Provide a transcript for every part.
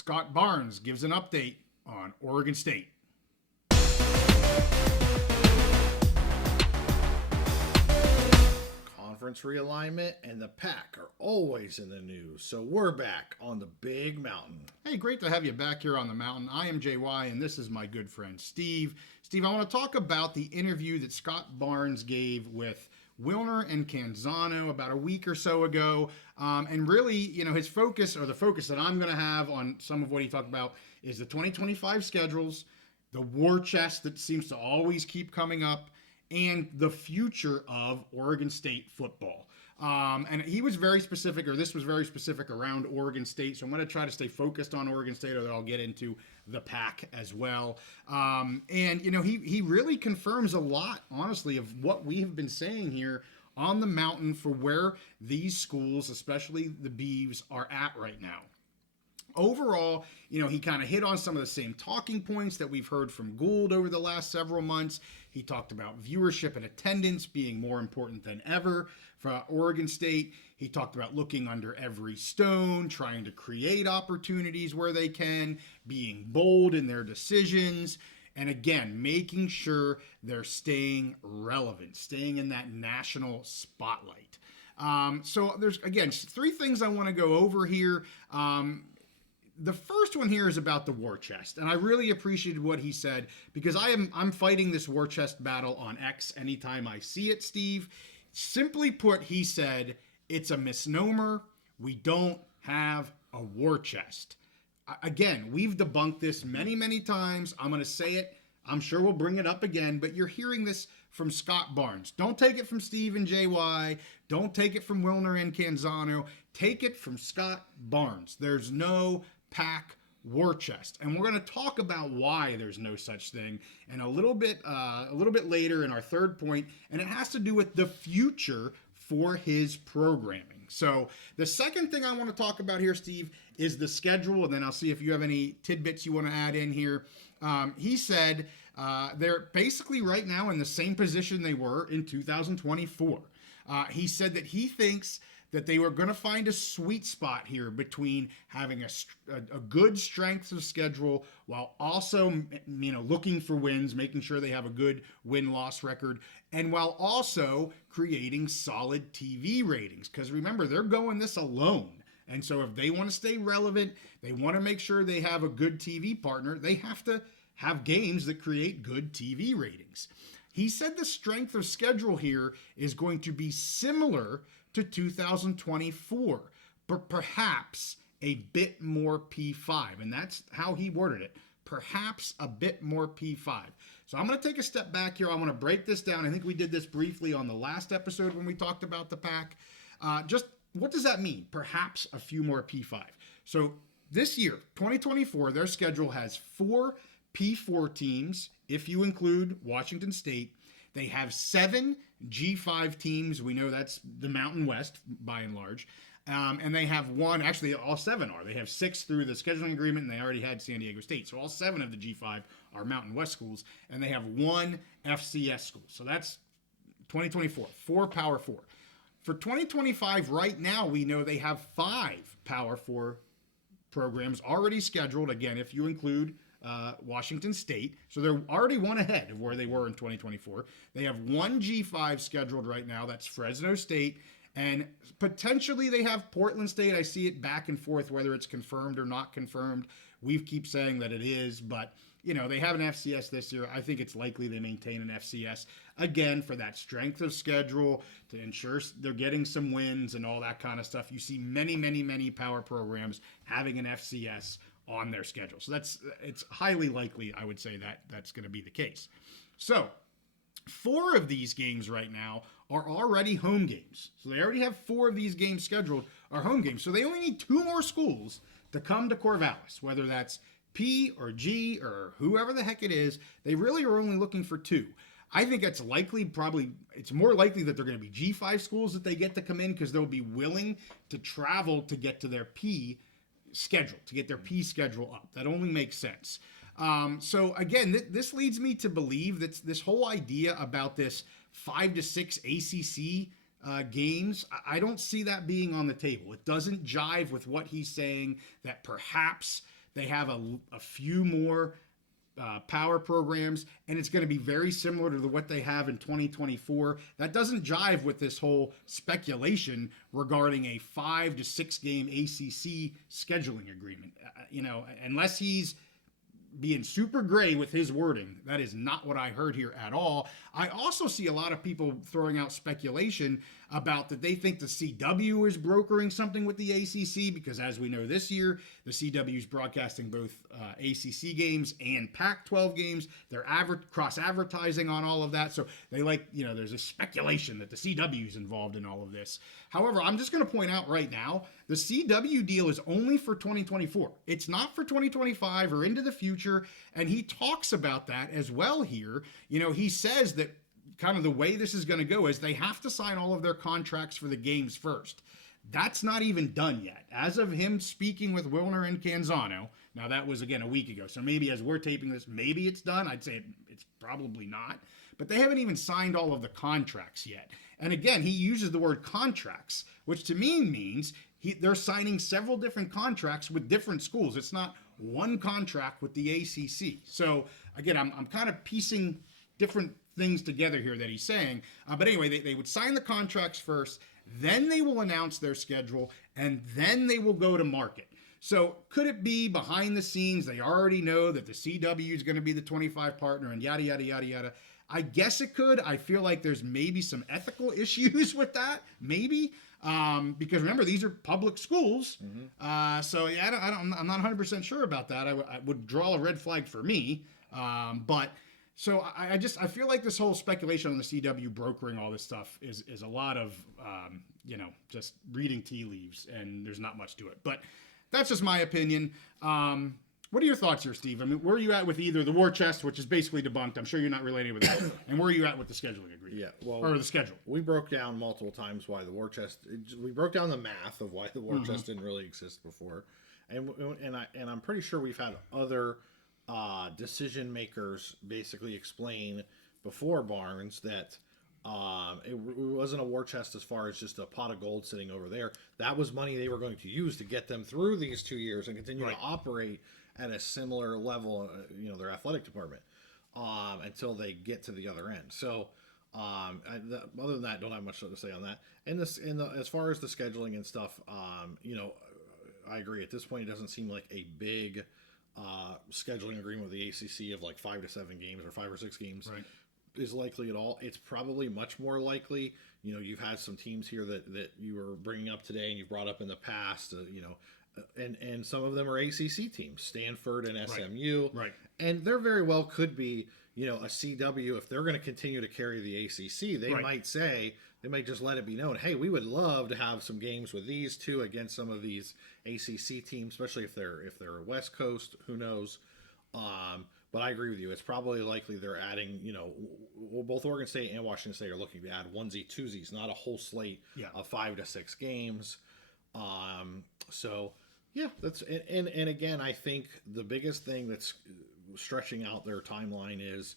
Scott Barnes gives an update on Oregon State. Conference realignment and the PAC are always in the news, so we're back on the big mountain. Hey, great to have you back here on the mountain. I am JY, and this is my good friend Steve. Steve, I want to talk about the interview that Scott Barnes gave with Wilner and Canzano about a week or so ago. And really, his focus, or the focus that I'm going to have on some of what he talked about, is the 2025 schedules, the war chest that seems to always keep coming up, and the future of Oregon State football. And he was very specific, or this was very specific around Oregon State. So I'm going to try to stay focused on Oregon State, or I'll get into the PAC as well. He really confirms a lot, honestly, of what we have been saying here on the mountain for where these schools, especially the Beavs, are at right now. Overall, he kind of hit on some of the same talking points that we've heard from Gould over the last several months. He talked about viewership and attendance being more important than ever for Oregon State. He talked about looking under every stone, trying to create opportunities where they can, being bold in their decisions, and again, making sure they're staying relevant, staying in that national spotlight. So there's, again, three things I want to go over here. The first one here is about the war chest, and I really appreciated what he said, because I'm fighting this war chest battle on X anytime I see it, Steve. Simply put, he said, it's a misnomer. We don't have a war chest. Again, we've debunked this many, many times. I'm going to say it. I'm sure we'll bring it up again, but you're hearing this from Scott Barnes. Don't take it from Steve and JY. Don't take it from Wilner and Canzano. Take it from Scott Barnes. There's no PAC war chest, and we're going to talk about why there's no such thing and a little bit later in our third point, and it has to do with the future for his programming. So the second thing I want to talk about here, Steve, is the schedule, and then I'll see if you have any tidbits you want to add in here. He said they're basically right now in the same position they were in 2024. He said that he thinks that they were going to find a sweet spot here between having a good strength of schedule while also, looking for wins, making sure they have a good win-loss record, and while also creating solid TV ratings. Because remember, they're going this alone. And so if they want to stay relevant, they want to make sure they have a good TV partner, they have to have games that create good TV ratings. He said the strength of schedule here is going to be similar to 2024, but perhaps a bit more P5. And that's how he worded it. Perhaps a bit more P5. So I'm going to take a step back here. I want to break this down. I think we did this briefly on the last episode when we talked about the PAC. Just what does that mean? Perhaps a few more P5. So this year, 2024, their schedule has 4 P4 teams, if you include Washington State. They have 7 G5 teams. We know that's the Mountain West by and large. And they have one, actually all 7 are. They have 6 through the scheduling agreement, and they already had San Diego State. So all 7 of the G5 are Mountain West schools, and they have 1 FCS school. So that's 2024, 4 Power 4. For 2025, right now, we know they have 5 Power 4 programs already scheduled, again, if you include Washington State. So they're already one ahead of where they were in 2024. They have 1 G5 scheduled right now. That's Fresno State. And potentially they have Portland State. I see it back and forth whether it's confirmed or not confirmed. We keep saying that it is, but they have an FCS this year. I think it's likely they maintain an FCS again for that strength of schedule to ensure they're getting some wins and all that kind of stuff. You see many, many, many power programs having an FCS on their schedule. So it's highly likely, I would say, that that's going to be the case. So 4 of these games right now are already home games. So they already have 4 of these games scheduled are home games. So they only need 2 more schools to come to Corvallis, whether that's P or G or whoever the heck it is. They really are only looking for 2. I think it's likely, it's more likely that they're going to be G5 schools that they get to come in because they'll be willing to travel to get to their P schedule, to get their P schedule up. That only makes sense. So again, this leads me to believe that this whole idea about this 5 to 6 ACC games, I don't see that being on the table. It doesn't jive with what he's saying, that perhaps They have a few more power programs, and it's going to be very similar to what they have in 2024. That doesn't jive with this whole speculation regarding a 5 to 6 game ACC scheduling agreement. Unless he's being super gray with his wording, that is not what I heard here at all. I also see a lot of people throwing out speculation about that they think the CW is brokering something with the ACC, because as we know this year, the CW is broadcasting both ACC games and Pac-12 games. They're cross-advertising on all of that. So they there's a speculation that the CW is involved in all of this. However, I'm just going to point out right now, the CW deal is only for 2024. It's not for 2025 or into the future. And he talks about that as well here. He says that kind of the way this is going to go is they have to sign all of their contracts for the games first. That's not even done yet. As of him speaking with Wilner and Canzano, now that was, again, a week ago, so maybe as we're taping this, maybe it's done. I'd say it's probably not. But they haven't even signed all of the contracts yet. And again, he uses the word contracts, which to me means they're signing several different contracts with different schools. It's not one contract with the ACC. So again, I'm kind of piecing different things together here that he's saying. But anyway, they would sign the contracts first, then they will announce their schedule, and then they will go to market. So could it be behind the scenes, they already know that the CW is going to be the 25 partner and yada, yada, yada, yada. I guess it could. I feel like there's maybe some ethical issues with that, maybe. Because remember, these are public schools. Mm-hmm. So yeah, I'm not 100% sure about that. I would draw a red flag for me. So I feel like this whole speculation on the CW brokering all this stuff is a lot of, just reading tea leaves, and there's not much to it. But that's just my opinion. What are your thoughts here, Steve? I mean, where are you at with either the war chest, which is basically debunked? I'm sure you're not relating with that. And where are you at with the scheduling agreement? Yeah, well, or the schedule? We broke down multiple times why the war chest. We broke down the math of why the war chest didn't really exist before, and I'm pretty sure we've had other decision makers basically explain before Barnes that it wasn't a war chest as far as just a pot of gold sitting over there. That was money they were going to use to get them through these 2 years and continue to operate at a similar level, their athletic department, until they get to the other end. So, other than that, don't have much to say on that. And as far as the scheduling and stuff, I agree. At this point, it doesn't seem like a big scheduling agreement with the ACC of like 5 to 7 games or 5 or 6 games is likely at all. It's probably much more likely. You've had some teams here that you were bringing up today and you've brought up in the past. And some of them are ACC teams, Stanford and SMU, right? And there very well could be, a CW, if they're going to continue to carry the ACC, they might just let it be known, hey, we would love to have some games with these two against some of these ACC teams, especially if they're West Coast, who knows. But I agree with you. It's probably likely they're adding, both Oregon State and Washington State are looking to add onesie, twosies, not a whole slate of 5 to 6 games. So yeah, and again, I think the biggest thing that's stretching out their timeline is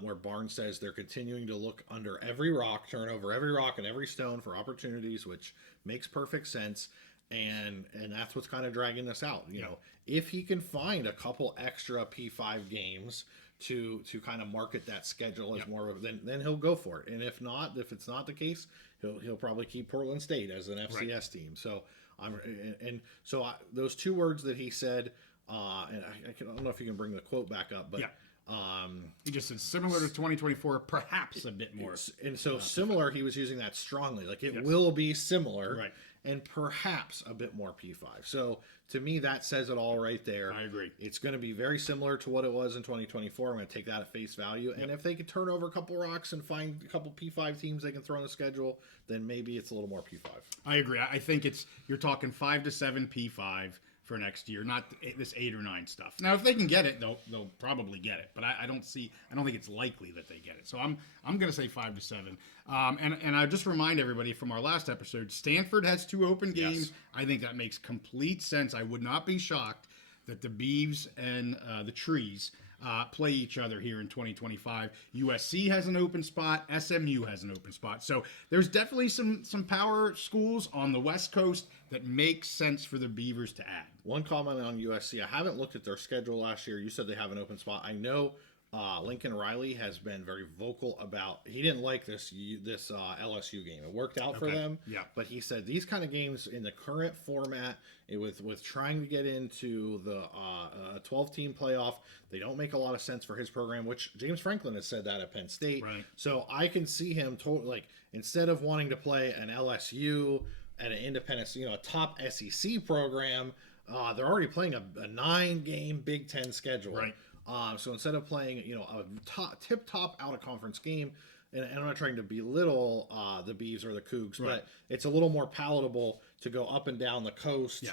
where Barnes says they're continuing to look under every rock, turn over every rock and every stone for opportunities, which makes perfect sense. And that's what's kind of dragging this out. If he can find a couple extra P5 games to kind of market that schedule as more of, then he'll go for it. And if it's not the case, he'll probably keep Portland State as an FCS team. So those two words that he said, and I don't know if you can bring the quote back up, but he just said similar to 2024, perhaps a bit more. And so similar, he was using that strongly, like it will be similar, right? And perhaps a bit more P5. So to me, that says it all right there. I agree. It's going to be very similar to what it was in 2024. I'm going to take that at face value. And if they could turn over a couple rocks and find a couple P5 teams they can throw on the schedule, then maybe it's a little more P5. I agree. I think you're talking 5 to 7 P5 for next year, not this 8 or 9 stuff. Now, if they can get it, they'll probably get it. But I don't think it's likely that they get it. So I'm going to say 5 to 7. And I just remind everybody from our last episode, Stanford has 2 open games. Yes. I think that makes complete sense. I would not be shocked that the Beavs and the Trees play each other here in 2025. USC has an open spot. SMU has an open spot. So there's definitely some power schools on the West Coast that make sense for the Beavers to add. One comment on USC. I haven't looked at their schedule last year. You said they have an open spot. I know Lincoln Riley has been very vocal about, he didn't like this LSU game. It worked out for them, but he said these kind of games in the current format, with trying to get into the 12-team playoff, they don't make a lot of sense for his program, which James Franklin has said that at Penn State. Right. So I can see him instead of wanting to play an LSU at an independent, a top SEC program, they're already playing a 9-game Big Ten schedule. Right. So instead of playing, a tip-top out-of-conference game, and I'm not trying to belittle the Bees or the Cougs, but it's a little more palatable to go up and down the coast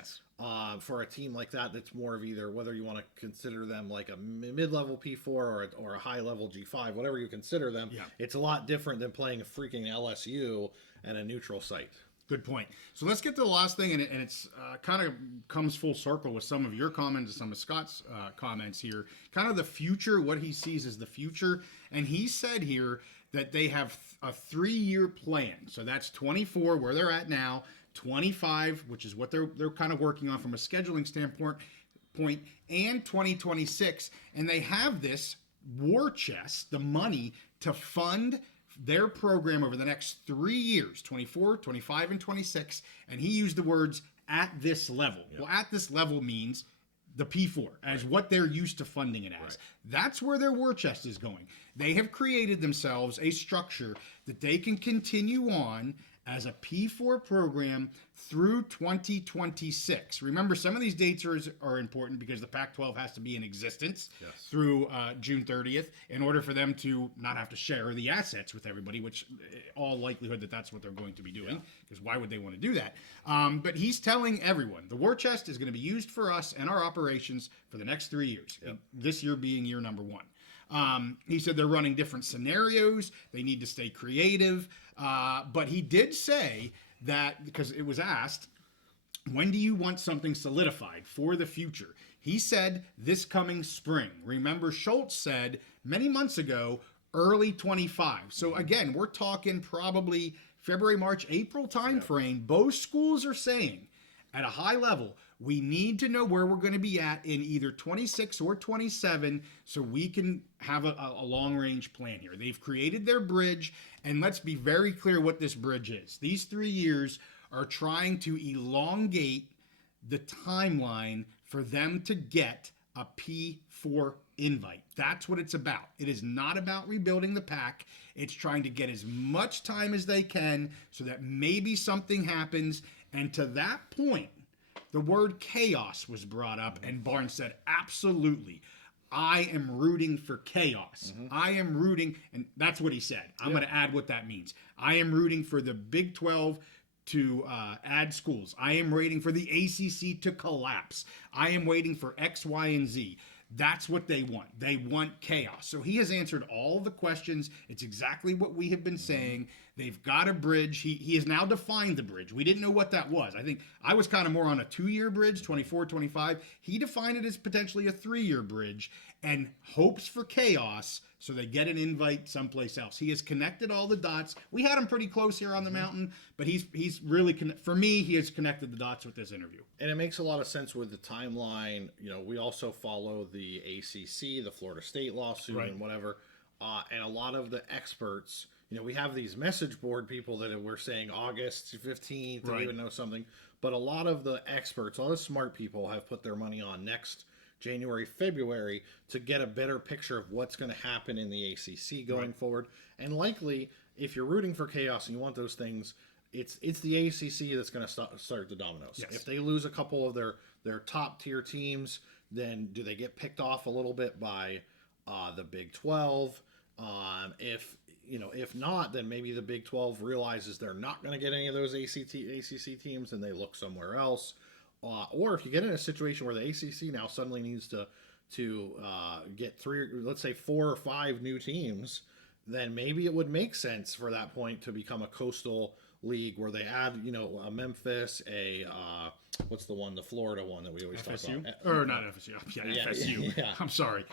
for a team like that that's more of either, whether you want to consider them like a mid-level P4 or a high-level G5, whatever you consider them. It's a lot different than playing a freaking LSU at a neutral site. Good point. So let's get to the last thing, and it's kind of comes full circle with some of your comments and some of Scott's comments here. Kind of the future, what he sees as the future. And he said here that they have a 3-year plan. So that's 24, where they're at now, 25, which is what they're kind of working on from a scheduling standpoint, and 2026. And they have this war chest, the money to fund their program over the next 3 years, 24, 25, and 26. And he used the words at this level. Well, at this level means the P4 as what they're used to funding it as. That's where their war chest is going. They have created themselves a structure that they can continue on as a P4 program through 2026. Remember, some of these dates are important because the Pac-12 has to be in existence through June 30th in order for them to not have to share the assets with everybody, which all likelihood that's what they're going to be doing, because why would they want to do that? But he's telling everyone, the war chest is going to be used for us and our operations for the next 3 years, this year being year number 1. He said they're running different scenarios. They need to stay creative. But he did say that, because it was asked, when do you want something solidified for the future? He said this coming spring. Remember, Schultz said many months ago, early 25. So again, we're talking probably February, March, April timeframe. Both schools are saying at a high level, we need to know where we're going to be at in either 26 or 27 so we can have a long-range plan here. They've created their bridge, and let's be very clear what this bridge is. These 3 years are trying to elongate the timeline for them to get a P4 invite. That's what it's about. It is not about rebuilding the pack. It's trying to get as much time as they can so that maybe something happens, and to that point, the word chaos was brought up, and Barnes said, absolutely. I am rooting for chaos. I am rooting, and that's what he said. I'm going to add what that means. I am rooting for the Big 12 to add schools. I am waiting for the ACC to collapse. I am waiting for X, Y, and Z. That's what they want. They want chaos. So he has answered all the questions. It's exactly what we have been saying. They've got a bridge. He has now defined the bridge. We didn't know what that was. I think I was kind of more on a 2-year bridge, 24, 25. He defined it as potentially a 3-year bridge and hopes for chaos so they get an invite someplace else. He has connected all the dots. We had him pretty close here on the mountain, but he's really, for me, he has connected the dots with this interview. And it makes a lot of sense with the timeline. We also follow the ACC, the Florida State lawsuit, and whatever. And a lot of the experts, we have these message board people that we're saying August 15th, to even know something. But a lot of the experts, a lot of smart people have put their money on next January, February to get a better picture of what's going to happen in the ACC going forward. And likely, if you're rooting for chaos and you want those things, it's the ACC that's going to start the dominoes. If they lose a couple of their top tier teams, then do they get picked off a little bit by the Big 12? If not, then maybe the Big 12 realizes they're not going to get any of those ACC teams and they look somewhere else. Or if you get in a situation where the ACC now suddenly needs to get 4 or 5 new teams, then maybe it would make sense for that point to become a coastal league where they add, a Memphis, a what's the one, the Florida one that we always talk FSU? about? Or not FSU. Yeah, FSU. Yeah. I'm sorry.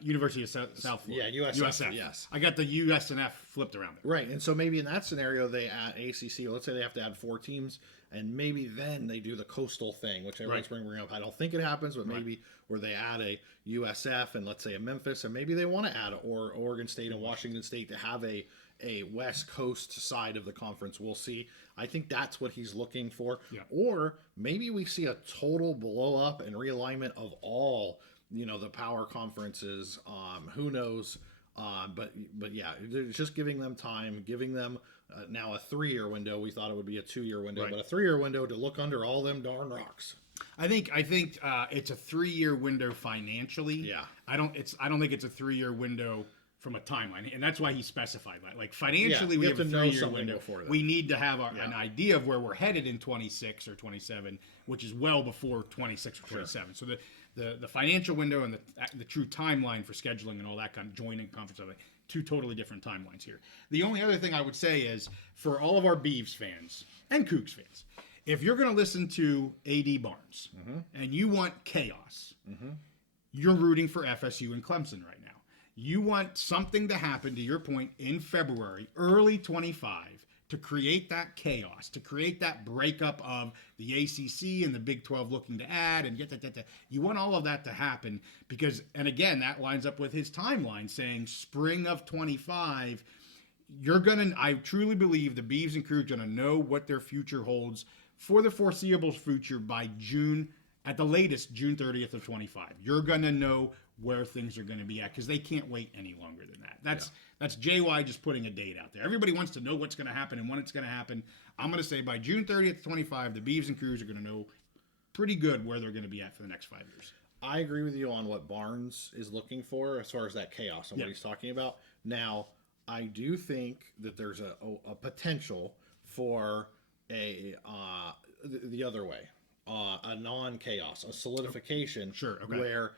University of South Florida. Yeah, USF. Yes. I got the US and F flipped around there. Right, and so maybe in that scenario, they add ACC. Let's say they have to add 4 teams, and maybe then they do the coastal thing, which everyone's bringing up. I don't think it happens, but maybe where they add a USF and let's say a Memphis, and maybe they want to add Oregon State and Washington State to have a West Coast side of the conference. We'll see. I think that's what he's looking for. Yeah. Or maybe we see a total blow up and realignment of all, the power conferences. Who knows? But yeah, they're just giving them time, giving them now a 3-year window. We thought it would be a 2-year window, but a 3-year window to look under all them darn rocks. I think it's a 3-year window financially. Yeah. I don't think it's a 3-year window from a timeline, and that's why he specified that. Like financially, we have a 3-year window. We need to have an idea of where we're headed in 26 or 27, which is well before 26 or 27. So the financial window and the true timeline for scheduling and all that kind of joining conference, like 2 totally different timelines here. The only other thing I would say is for all of our Beavs fans and Cougs fans, if you're going to listen to AD Barnes and you want chaos, you're rooting for FSU and Clemson right now. You want something to happen, to your point, in February, early 25, to create that chaos, to create that breakup of the ACC and the Big 12 looking to add and get that. You want all of that to happen because, and again, that lines up with his timeline saying spring of 25. I truly believe the Beavs and Crew are going to know what their future holds for the foreseeable future by June, at the latest, June 30th of 25. You're going to know where things are going to be at because they can't wait any longer than that. That's JY just putting a date out there. Everybody wants to know what's going to happen and when it's going to happen. I'm going to say by June 30th, 25, the Beavs and Crews are going to know pretty good where they're going to be at for the next 5 years. I agree with you on what Barnes is looking for as far as that chaos and what he's talking about. Now, I do think that there's a potential for the other way. A non-chaos, a solidification, where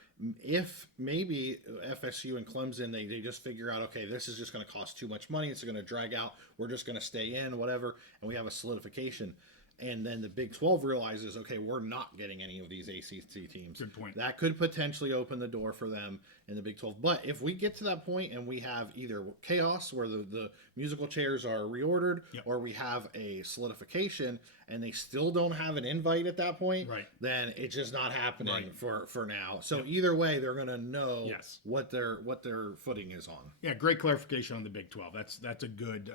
if maybe FSU and Clemson, they just figure out, okay, this is just going to cost too much money, it's going to drag out, we're just going to stay in, whatever, and we have a solidification. And then the Big 12 realizes, okay, we're not getting any of these ACC teams. Good point. That could potentially open the door for them in the Big 12. But if we get to that point and we have either chaos where the musical chairs are reordered, or we have a solidification and they still don't have an invite at that point, then it's just not happening for now. So either way, they're going to know what their footing is on. Yeah, great clarification on the Big 12. That's a good,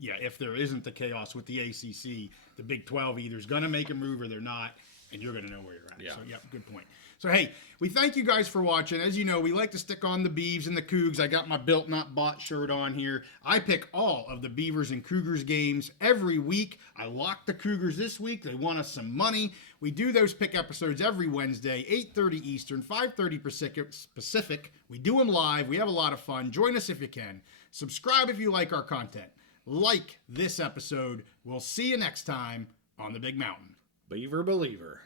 if there isn't the chaos with the ACC, the Big 12 either is going to make a move or they're not, and you're going to know where you're at. Yeah. So, good point. So, hey, we thank you guys for watching. As you know, we like to stick on the Beavs and the Cougs. I got my Built Not Bought shirt on here. I pick all of the Beavers and Cougars games every week. I locked the Cougars this week. They won us some money. We do those pick episodes every Wednesday, 8:30 Eastern, 5:30 Pacific. We do them live. We have a lot of fun. Join us if you can. Subscribe if you like our content. Like this episode. We'll see you next time on the Big Mountain. Beaver Believer.